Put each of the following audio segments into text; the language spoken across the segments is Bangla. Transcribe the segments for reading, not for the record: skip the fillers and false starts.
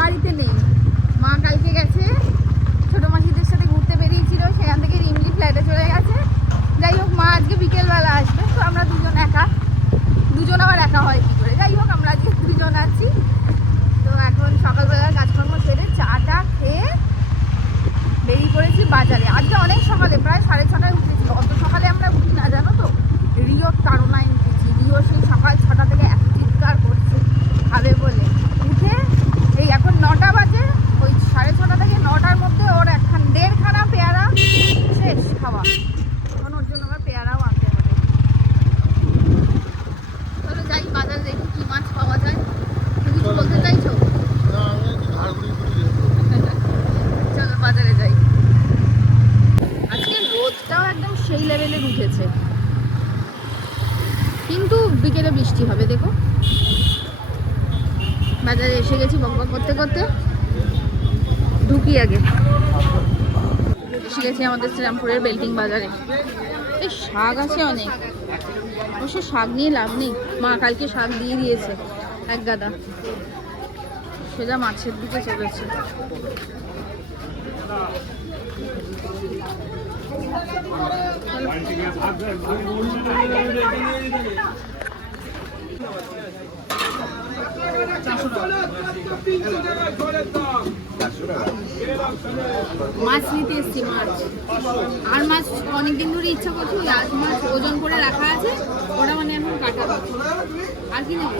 বাড়িতে নেই, মা কালকে গেছে ছোটো মাসিদের সাথে ঘুরতে বেরিয়েছিল, সেখান থেকে রিমলি ফ্ল্যাটে চলে গেছে। যাই হোক, মা আজকে বিকেলবেলা আসবে, তো আমরা দুজন একা, দুজন আবার একা হয় কী করে, যাই হোক আমরা আজকে দুজন আছি। তো এখন সকালবেলার কাজকর্ম সেরে চাটা খেয়ে বেরিয়ে পড়েছি বাজারে। আজকে অনেক সকালে, প্রায় 6:30টায় উঠেছি। অত সকালে আমরা উঠি না জানো তো, রিওর তাড়নায় উঠেছি। রিও সেই সকাল 6টা থেকে এত চিৎকার করছে খাবে বলে, উঠে এই এখন 9টা বাজে, ওই 6:30 থেকে 9টার মধ্যে ওর দেড়খানা পেয়ারা শেষ খাওয়া। এখন ওর জন্য আমার পেয়ারাও আনতে হবে। চলো যাই বাজারে, দেখি কি মাছ পাওয়া যায়। তুমি কি বলতে চাইছো? চলো বাজারে যাই। আজকে রোদটাও একদম সেই লেভেলের উঠেছে, কিন্তু বিকেলে বৃষ্টি হবে দেখো। বাজারে এসে গেছি বকবক করতে করতে, ঢুকি আগে। এসে গেছি আমাদের শ্রীরামপুরের বেল্টিং বাজারে। এই শাক আছে অনেক, অবশ্য শাক নিয়ে লাভ নেই, মা কালকে শাক দিয়ে দিয়েছে এক গাদা, সেটা মাছের দিকে চলেছে। মাছ নিতে এসছি, মাছ আর মাছ অনেকদিন ধরে ইচ্ছা করছি, লাল মাছ ওজন করে রাখা আছে, ওরা মানে এখন কাটা হচ্ছে। আর কি নেবো?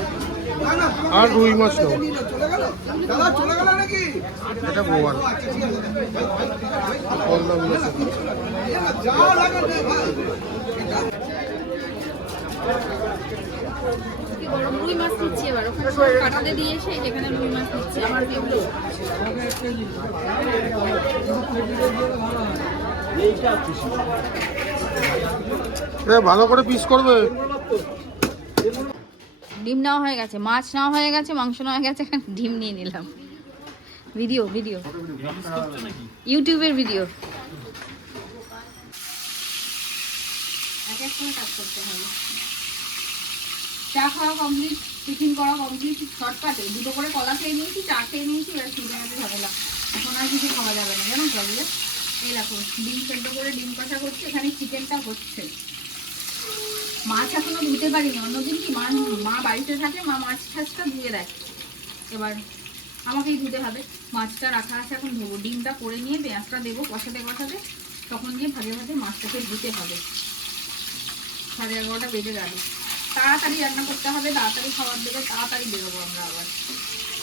আর রুই মাছ নেবো, এটা বোয়াল। রুই মাছ নিচ্ছি এবার, ওখানে কাটাতে দিয়ে এসে এখানে রুই মাছ নিচ্ছি আমার ফেভারিট। ভালো করে পিস করবে। ডিম নেওয়া হয়ে গেছে, মাছ নেওয়া হয়ে গেছে, মাংস নেওয়া হয়ে গেছে, ডিম নিয়ে নিলাম। ভিডিও ইউটিউবের ভিডিও, এক এক করে কাজ করতে হবে। চা খাওয়া কমপ্লিট, টিফিন করা কমপ্লিট, শর্টকাটে দুটো করে কলা খেয়ে নিয়েছি, চা খেয়ে নিয়েছি, এবার খিদে গেছে ঝামেলা, এখন আর কিছু খাওয়া যাবে না জানো তো। এই দেখো ডিম সেদ্ধ করে ডিম কষা করছি, এখানে চিকেনটা হচ্ছে। মাছ এখনো ধুতে পারিনি, অন্যদিন কি মা বাড়িতে থাকে, মা মাছ ঠাছটা ধুয়ে দেয়, এবার আমাকেই ধুতে হবে। মাছটা রাখা আছে, এখন ধোবো। ডিমটা করে নিয়ে পেঁয়াজটা দেবো কষাতে কষাতে, তখন গিয়ে ভাগে ভাগে মাছটাকে ধুতে হবে। 11:30 বেজে গেল, তাড়াতাড়ি রান্না করতে হবে, তাড়াতাড়ি খাবার দেবে, তাড়াতাড়ি বেরোবো আমরা আবার,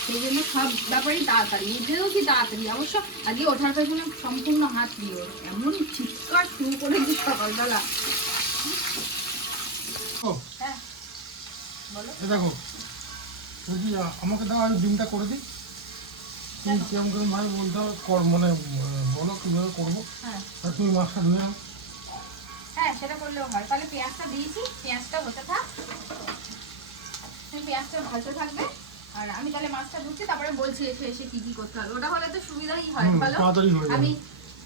সেই জন্য সব ব্যাপারেই তাড়াতাড়ি। উঠেও কি তাড়াতাড়ি, অবশ্য আজকে ওঠার পেছনে সম্পূর্ণ হাত দিয়ে এমন চিৎকার শুরু করে দিই সকালবেলা। হ্যাঁ বলো। দেখো যদি আমাকে দাও, আমি ডিমটা করে দিই। তুমি কেমন করে ভাই বলতে হবে, মানে বলো কীভাবে করবো। হ্যাঁ আর তুমি মাছটা ধুয়ে নাও। হ্যাঁ সেটা করলেও হয়। তাহলে পেঁয়াজটা দিয়েছি, পেঁয়াজটা হতে থাক, পেঁয়াজটা ভাজতে থাকবে, আর আমি তাহলে মাছটা ধুচ্ছি, তারপরে বলছি এসে এসে কি কি করতে হবে। ওটা হলে তো সুবিধাই হয়, ভালো আমি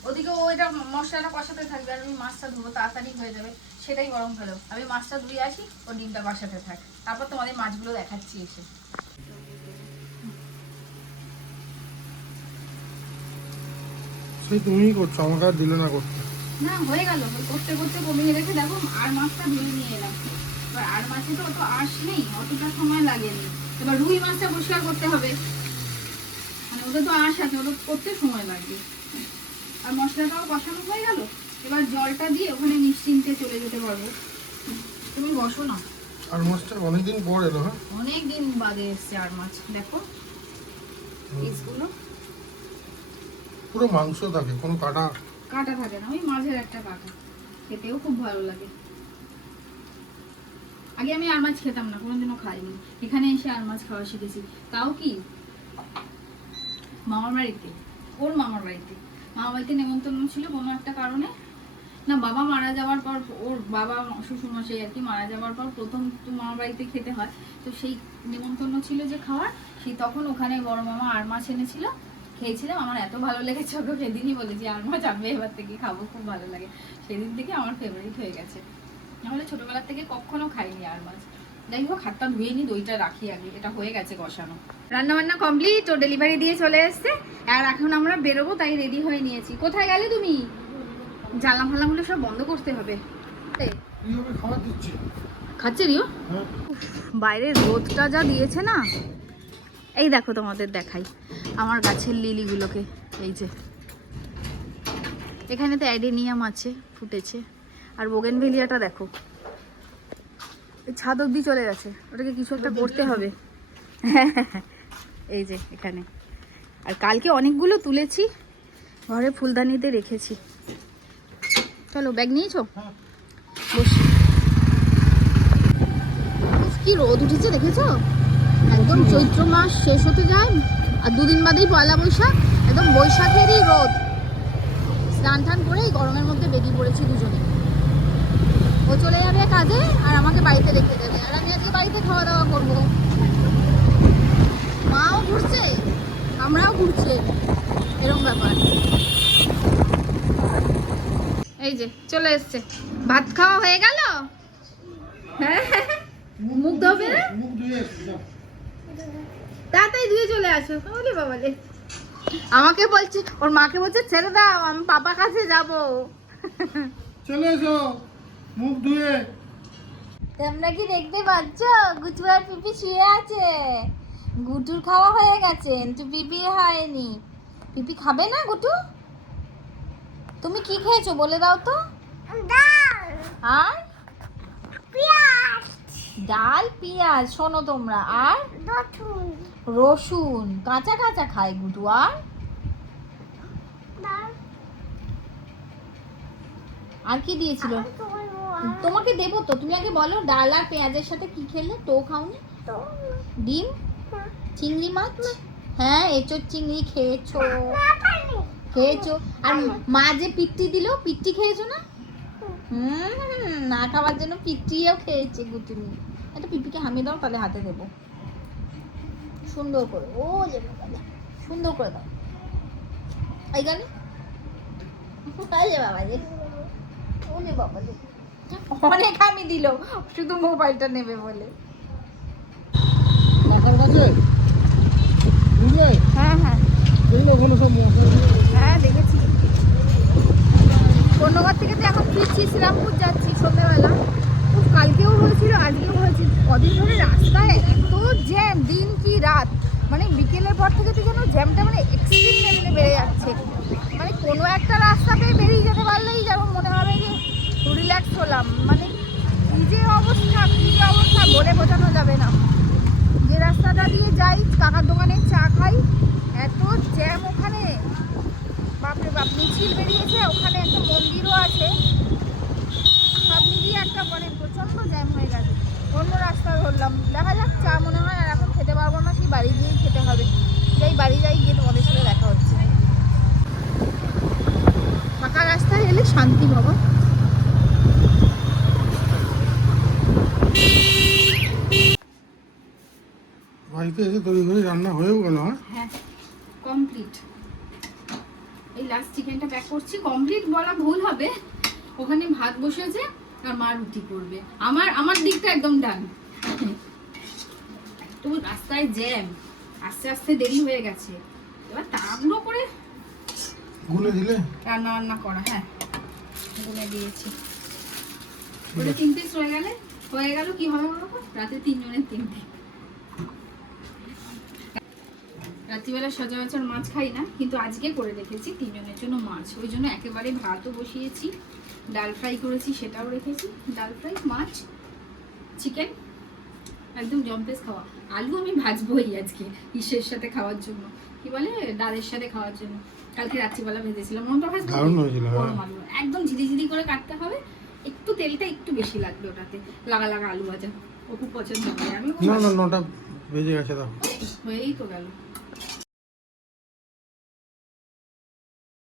ওদিকে ওইটা মশলাটা কষাতে থাকবে, আর আমি মাছটা ধুবো, তাড়াতাড়ি হয়ে যাবে, সেটাই বরং ভালো। আমি মাছটা ধুয়ে আসি, ও ডিমটা কষাতে থাক, তারপর তোমাদের মাছগুলো দেখাচ্ছি এসে। সেই তুমিই করছো, আমাকে আর দিলে না করতে। না হয়ে গেল, করতে করতে কমিয়ে রেখে দেখো আর মাছটা ধুয়ে নিয়ে এলাম। এবার আর মাছে তো অত আঁশ নেই, অতটা সময় লাগেনি। এবার রুই মাছটা পরিষ্কার করতে হবে, মানে ওটা তো আঁশ আছে, ওটা করতে সময় লাগবে। আর মশলাটাও কষানো হয়ে গেল, এবার জলটা দিয়ে ওখানে নিশ্চিন্তে চলে যেতে পারবো। তুমি বসো না। আর মাছটা অনেকদিন পর এলো। হ্যাঁ অনেকদিন বাদে এসছে আর মাছ, দেখো পিসগুলো পুরো মাংস থাকে, কোনো কাটা কাটা থাকে না, ওই মাঝের একটা কাটা, খেতেও খুব ভালো লাগে। আগে আমি আর মাছ খেতাম না, কোনোদিনও খাইনি, এখানে এসে আর মাছ খাওয়া শিখেছি। তাও কি মামার বাড়িতে, ওর মামার বাড়িতে, মামার বাড়িতে নেমন্তন্ন ছিল কোনো একটা কারণে, না বাবা মারা যাওয়ার পর, ওর বাবা শ্বশুরমশাই আর কি মারা যাওয়ার পর প্রথম তো মামার বাড়িতে খেতে হয়, তো সেই নেমন্তন্ন ছিল যে খাওয়ার, সেই তখন ওখানে বড় মামা আর মাছ এনেছিল, খেয়েছিলাম, আমার এত ভালো লেগেছে, ওকে সেদিনই বলেছি আর মাছ আমি এবার থেকে খাবো, খুব ভালো লাগে। সেদিন থেকে আমার ফেভারিট হয়ে গেছে, নাহলে ছোটবেলার থেকে কখনো খাইনি আর মাছ। যাই হোক হাতটা ধুয়ে নি, দইটা রাখি আগে, এটা হয়ে গেছে কষানো। রান্না বান্না কমপ্লিট, ও ডেলিভারি দিয়ে চলে এসছে। আর এখন আমরা বেরোবো, তাই রেডি হয়ে নিয়েছি। কোথায় গেলে তুমি? জানলা ফাল্লাগুলো সব বন্ধ করতে হবে। কিভাবে খাবার দিচ্ছে? খাচ্ছে রিও? হ্যাঁ। বাইরের রোদটা যা দিয়েছে না, এই দেখো তোমাদের দেখাই আমার গাছের লিলিগুলোকে। এই যে এখানে তো অ্যাডেনিয়াম আছে, ফুটেছে। আর বোগেনভেলিয়াটা দেখো, ছাদ অব্দি চলে গেছে, ওটাকে কিছু একটা করতে হবে। এই যে এখানে, আর কালকে অনেকগুলো তুলেছি, ঘরে ফুলদানিতে রেখেছি। চলো, ব্যাগ নিয়েছো? বসি। কি রোদ উঠেছে দেখেছো? একদম চৈত্র মাস শেষ হতে যায় আর দুদিন বাদেই পয়লা বৈশাখ, একদম বৈশাখেরই রোদ। স্নান টান করে এই গরমের মধ্যে বেরিয়ে পড়েছি দুজনে। ও চলে যাবে কাজে আর আমাকে বাড়িতে রেখে দেবে, আর আমি আজকে বাড়িতে খাওয়া দাওয়া করবো। মাও ঘুরছে, আমরাও ঘুরছে, এরকম ব্যাপার। এই যে চলে এসছে, ভাত খাওয়া হয়ে গেল। হ্যাঁ, মুখ ধোবে না? মুখ ধুয়ে যাও। তাড়াতাড়ি ধুয়ে চলে আসো। ওরে বাবা রে, আমাকে বলছে, ওর মাকে বলছে ছেড়ে দাও, আমি পাপা কাছে যাব। চলে এসো মুখ ধুয়ে। তোমরা কি দেখতে পাচ্ছ? গুটু আর পিপি শুয়ে আছে। গুটুর খাওয়া হয়ে গেছে, কিন্তু পিপি হয়নি। পিপি খাবে না গুটু? তুমি কি খেয়েছো বলে দাও তো? আর ডাল পেঁয়াজ, শোনো তোমরা, আর রসুন কাঁচা কাঁচা খায় গুটু। আর কি দিয়েছিল? তোমাকে দেবো তো, তুমি আগে বলো ডাল আর পেঁয়াজের সাথে কি খেলে? তো খাওনি? ডিম, চিংড়ি মাছ, হ্যাঁ এঁচোর চিংড়ি খেয়েছো? খেয়েছো। আর মা যে পিত্তি দিল, পিত্তি খেয়েছো না? না খাওয়ার জন্য পিত্তিও খেয়েছে গুটুনি। একটা পিপিকে হামিয়ে দাও, তাহলে হাতে দেবো সুন্দর করে। ও যে সুন্দর করে দাও এইখানে। বাবা রে, ওলে বাবা রে, অনেক আমি দিল, শুধু মোবাইলটা নেবে বলে। মাথার কাছে বুঝলে? হ্যাঁ হ্যাঁ দেখলে ওখানে সব মশলা দিয়ে। হ্যাঁ দেখেছি। কন্যগর থেকে তো এখন ফিরছি, শ্রীরামপুর যাচ্ছি সন্ধ্যাবেলা। কালকেও হয়েছিল, আজকেও হয়েছে। কদিন ধরে রাস্তায় এত জ্যাম, দিন কি রাত, মানে বিকেলের পর থেকে তো যেন জ্যামটা মানে এক্সট্রিম লেভেলে বেড়ে যাচ্ছে। মানে কোনো একটা রাস্তা পেয়ে বেরিয়ে যেতে পারলেই যেন মনে হবে যে রিল্যাক্স হলাম। মানে কী যে অবস্থা বলে বোঝানো যাবে না। যে রাস্তাটা দিয়ে যাই, কাকার দোকানে চা খাই, এত জ্যাম ওখানে, বাপরে বাপ। মিছিল বেরিয়েছে, ওখানে একটা মন্দিরও আছে, সব মিলিয়ে একটা মানে প্রচণ্ড জ্যাম হয়ে গেছে। অন্য রাস্তা ধরলাম, দেখা যাক। চা মনে হয় আর এখন খেতে পারবো না, সেই বাড়ি গিয়েই খেতে হবে। বাড়ি যাই, গিয়ে তোমাদের সাথে দেখা হচ্ছে। ফাঁকা রাস্তায় এলে শান্তি বাবা। বাড়িতে এসে তৈরি করে রান্না হয়েও গেল। হ্যাঁ কমপ্লিট। এই লাস্ট চিকেনটা প্যাক করছি, কমপ্লিট বলা ভুল হবে। ওখানে ভাত বসেছে আর মা রুটি করবে, আমার দিকটা একদম ডান। একটু রাস্তায় জ্যাম, আস্তে আস্তে দেরি হয়ে গেছে, এবার তাড়াহুড়ো করে গুলে দিলে রান্না বান্না করা। হ্যাঁ গুলে দিয়েছি। ওটা 3 পিস হয়ে গেল। কি হবে বলো তো? রাতে 3 জনের 3টে। রাত্রিবেলা সচরাচর মাছ খাই না, কিন্তু আজকে করে রেখেছি 3 জনের জন্য মাছ। ওই জন্য একেবারে ভাতও বসিয়েছি, ডাল ফ্রাই করেছি সেটাও রেখেছি। ডাল ফ্রাই, মাছ, চিকেন, একদম জম্পেস খাওয়া। আলু আমি ভাজবোই আজকে ইসের সাথে খাওয়ার জন্য, কি বলে ডালের সাথে খাওয়ার জন্য। কালকে রাত্রিবেলা ভেজেছিলাম, মনটা ভাজবো গরম আলু, একদম ঝিরি করে কাটতে হবে। একটু তেলটা একটু বেশি লাগবে ওটাতে, লাগা আলু ভাজা ও খুব পছন্দ করে। আমি না 9টা বেজে গেছে, দাও হয়েই তো গেল।